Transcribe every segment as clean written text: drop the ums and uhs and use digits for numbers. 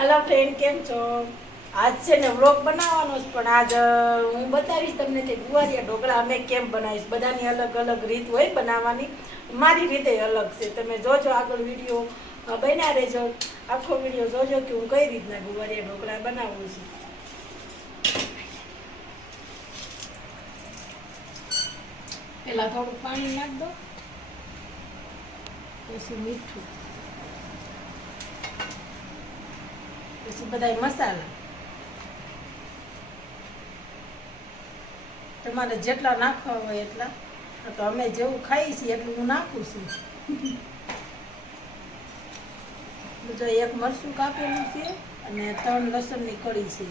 Hello friend, કેમ છો? આજ છે ને વ્લોગ બનાવવાનો છે, પણ આજ હું બતાવીશ તમને કે ગુવારિયા ઢોકળા અમે કેમ બનાવીશ. બધાની અલગ અલગ રીત હોય બનાવવાની, મારી રીતે અલગ છે. તમે જોજો આગળ વિડીયો બન્યા રહેજો, આખો વિડીયો જોજો કે હું કઈ રીતના ગુવારિયા ઢોકળા બનાવું છું. પેલા થોડું પાણી નાખ દો, પછી મીઠું, પછી બધા મસાલા તમારે જેટલા નાખવા હોય એટલા. તો અમે જેવું ખાઈએ છીએ એટલું હું નાખું છું. બીજો એક મરચું કાપેલું છે અને 3 લસણની કળી છે.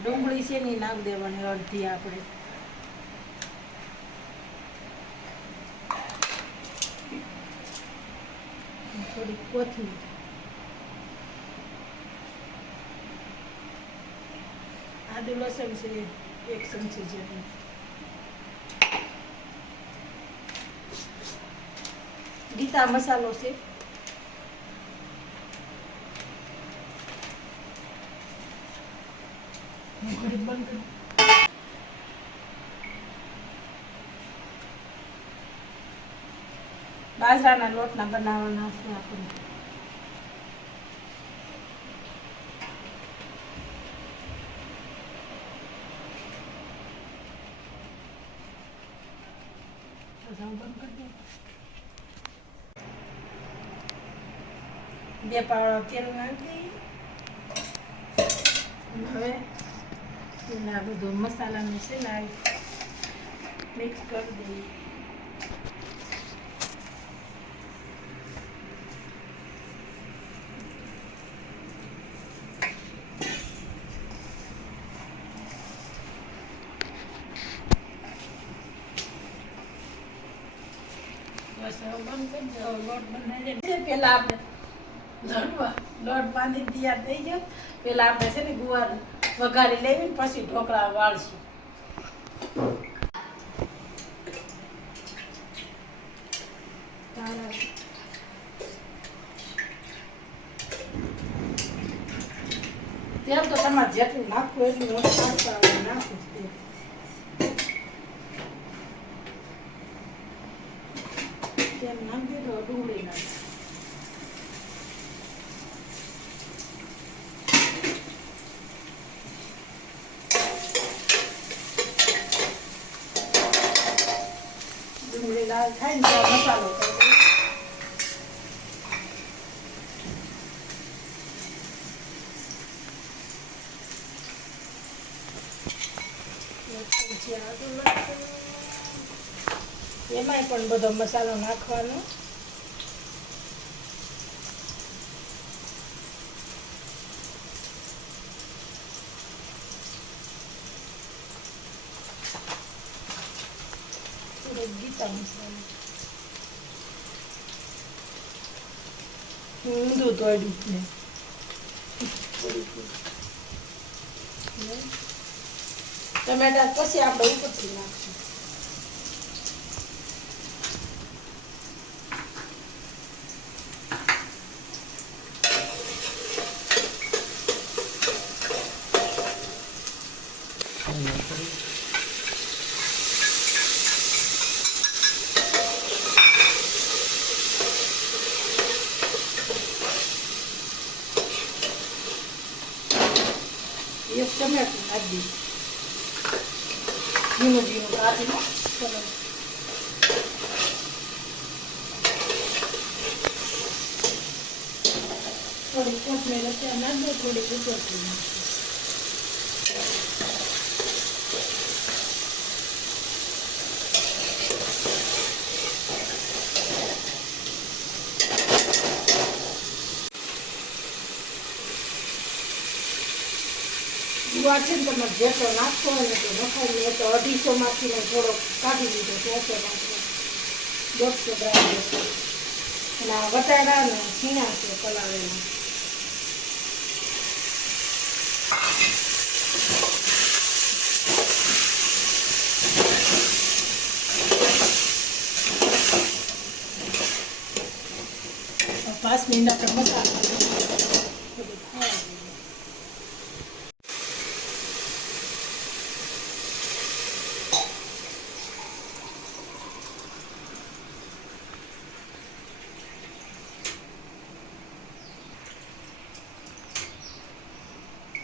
ડુંગળી છે ને નાખ દેવાની અડધી. આપણે થોડી કોથમીર, આદુ લસણ છે 1 ચમચી જેટલું, ગીતા મસાલો છે, બાજરાના લોટના બનાવવાના છે આપણે. બે પાવડા તેલ નાખી હવે આ બધું મસાલાનું છે ને મિક્સ કરી દઈએ. બસ હવે બંધ કરી દો. લોટ બનાવી દે. પેલા આપણે લોટ બાંધી તૈયાર થઈ ગયો. પેલા આપણે છે ને ગુવાર વઘારી લેવી, પછી ઢોકળા વાળશું. તેલ તો તમારે જેટલું નાખવું એટલું નાખવું. તેલ નાખી દીધો, ડુંગળી નાખી, ડુંગળી લાલ થાય ને તો મસાલો કરી એમાંય પણ બધો મસાલો નાખવાનો. ગીતા મસાલો ઊંધું તોડ્યું ને ટમેટા પછી આપણે ઉપરથી નાખશું. એક ટમેટું નાખી દઈએ, ઝીણું કાપીને. થોડી કોથમીર અત્યારે નાખી દો, થોડી ઉપરથી નાખી. ગુવાર છે ને તમારે જેટલો નાખવો હોય ને તો નખાય ને. તો 250 માંથી થોડો કાઢી લીધો, 100 નાખવો, 150 ગ્રામ જેટલો. અને આ વટાણા ને છીણા છે પલાળેલા. પાંચ મિનિટ આપણે મસાલા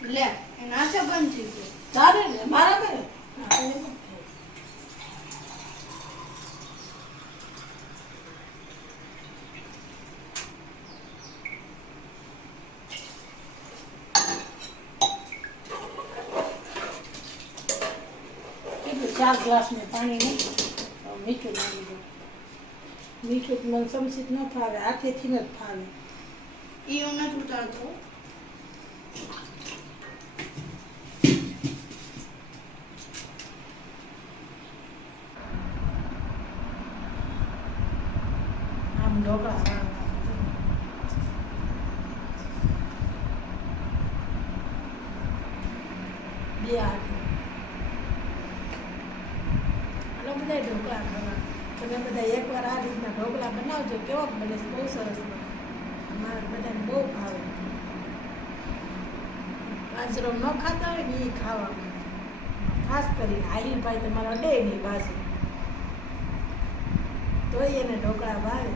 લે એના છે બંધ થઈ ગયું. ચાલે ને મારા કરે કેટલું 4 ગ્લાસ ને પાણી નહીં મીઠું નાખી દઉં. મીઠું તો મને સમસીત ન ફાવે, હાથેથી ન જ ફાવે. ઈ હું નથી ઉતારતો. આમ ઢોકળા બે હાથ આટલા બધા ઢોકળા ખાવા. તમે બધા એકવાર આ રીતના ઢોકળા બનાવજો, કેવા બને છે, બહુ સરસ બને. મારા બધાને બહુ ભાવે. બાજરો ન ખાતા હોય ને એ ખાવામાં ખાસ કરીને આહિલભાઈ તમારા ડે નહીં બાજુ તોય એને ઢોકળા ભાવે.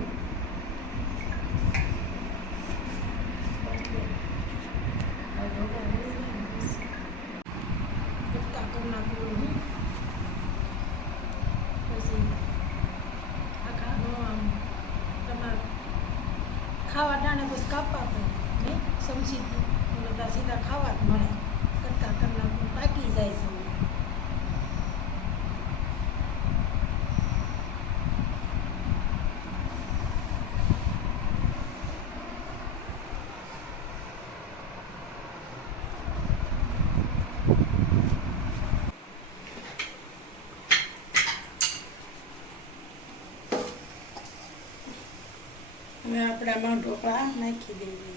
ખાવા ટાણે બસ કાપવા પડે નહીં સમજી બધા સીધા ખાવા જ મળે. કરતા કલાક પાકી જાય છે. હવે આપણે આમાં ઢોકળા નાખી દઈએ.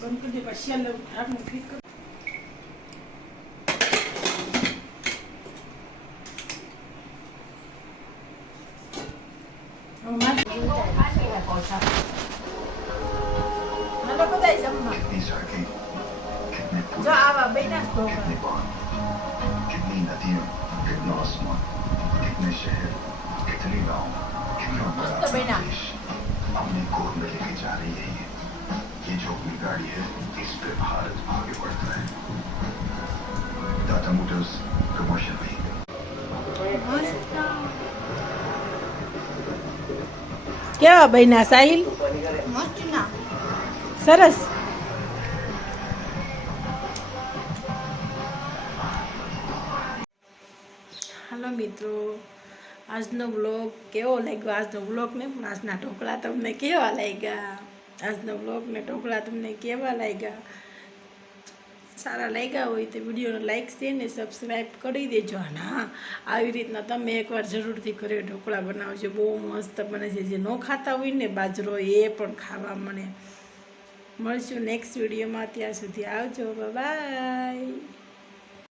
બંધ કરી દે પછી ઢાંકણું ફિટ કર. હાલો બધા જમવા. જો આવા બેના જ ઢોકળા. कितनी नदियों, कितना आसमान, कितने शहर, कितने गांव, कितना बड़ा मस्त बना। देश अपने गोद में लेके जा रही है ये जो अपनी गाड़ी है इस पे भारत आगे बढ़ता है. Tata Motors commercial vehicle. કેવા બન્યા સાહિલ? મસ્ત ના. સરસ. હાલો મિત્રો, આજનો બ્લોગ કેવો લાગ્યો? આજનો બ્લોગ ને પણ આજના ઢોકળા તમને કેવા લાગ્યા? આજનો બ્લોગ ને ઢોકળા તમને કેવા લાગ્યા? સારા લાગ્યા હોય તો વિડીયોને લાઈક શેર ને સબસ્ક્રાઈબ કરી દેજો. અને હા, આવી રીતના તમે એકવાર જરૂરથી ઘરે ઢોકળા બનાવજો, બહુ મસ્ત બને છે. જે ન ખાતા હોય ને બાજરો એ પણ ખાવા મળે. મળશું નેક્સ્ટ વિડીયોમાં. ત્યાં સુધી આવજો, બાય.